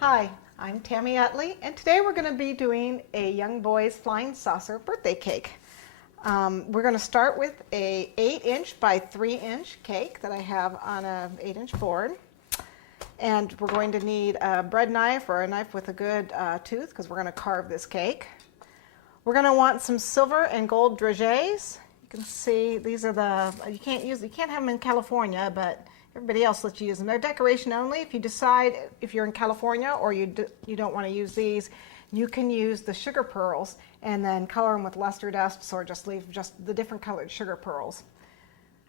Hi, I'm Tami Utley, and today we're going to be doing a young boy's flying saucer birthday cake. We're going to start with a 8-inch by 3-inch cake that I have on a 8-inch board. And we're going to need a bread knife or a knife with a good tooth because we're going to carve this cake. We're going to want some silver and gold Dragees. You can see these are you can't have them in California, but everybody else lets you use them. They're decoration only. If you decide if you're in California or you don't want to use these, you can use the sugar pearls and then color them with luster dusts or just leave just the different colored sugar pearls.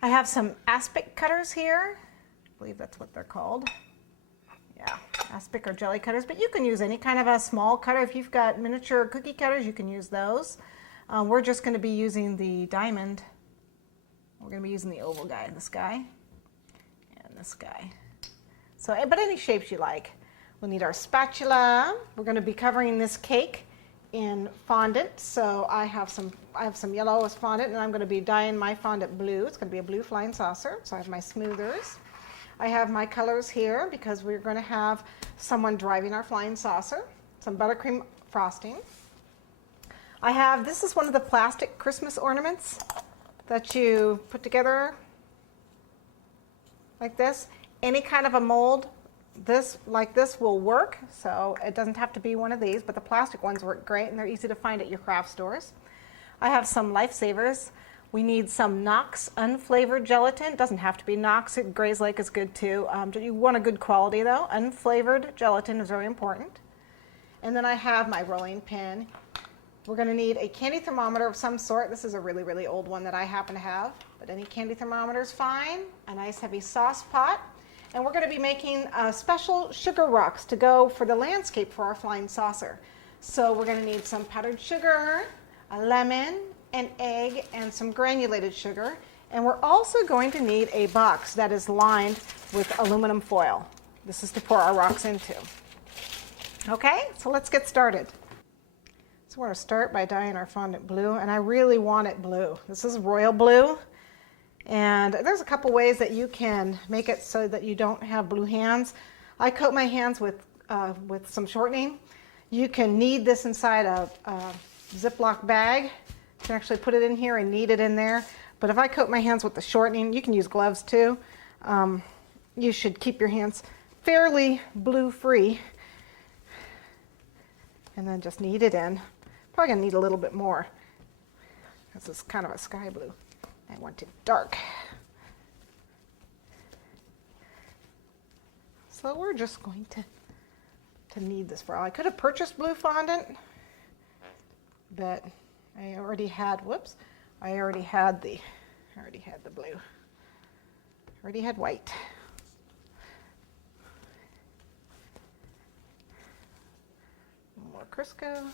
I have some aspic cutters here. I believe that's what they're called. Yeah, aspic or jelly cutters, but you can use any kind of a small cutter. If you've got miniature cookie cutters, you can use those. We're just going to be using the diamond. We're going to be using the oval guy, this guy. This guy. So, but any shapes you like. We'll need our spatula. We're going to be covering this cake in fondant. So I have some yellow as fondant, and I'm going to be dyeing my fondant blue. It's going to be a blue flying saucer. So I have my smoothers. I have my colors here because we're going to have someone driving our flying saucer. Some buttercream frosting. This is one of the plastic Christmas ornaments that you put together like this. Any kind of a mold like this will work, so it doesn't have to be one of these, but the plastic ones work great and they're easy to find at your craft stores. I have some Lifesavers. We need some Knox Unflavored Gelatine. It doesn't have to be Knox. Gray's Lake is good too. You want a good quality though. Unflavored gelatin is very important. And then I have my rolling pin. We're going to need a candy thermometer of some sort. This is a really, really old one that I happen to have, but any candy thermometer is fine. A nice heavy sauce pot. And we're going to be making special sugar rocks to go for the landscape for our flying saucer. So we're going to need some powdered sugar, a lemon, an egg, and some granulated sugar. And we're also going to need a box that is lined with aluminum foil. This is to pour our rocks into. Okay, so let's get started. So we're going to start by dyeing our fondant blue, and I really want it blue. This is royal blue, and there's a couple ways that you can make it so that you don't have blue hands. I coat my hands with some shortening. You can knead this inside a Ziploc bag. You can actually put it in here and knead it in there. But if I coat my hands with the shortening, you can use gloves too. You should keep your hands fairly blue-free, and then just knead it in. Probably gonna need a little bit more. This is kind of a sky blue. I want it dark. So we're just going to knead this for all. I could have purchased blue fondant, but I already had the blue. I already had white. More Crisco.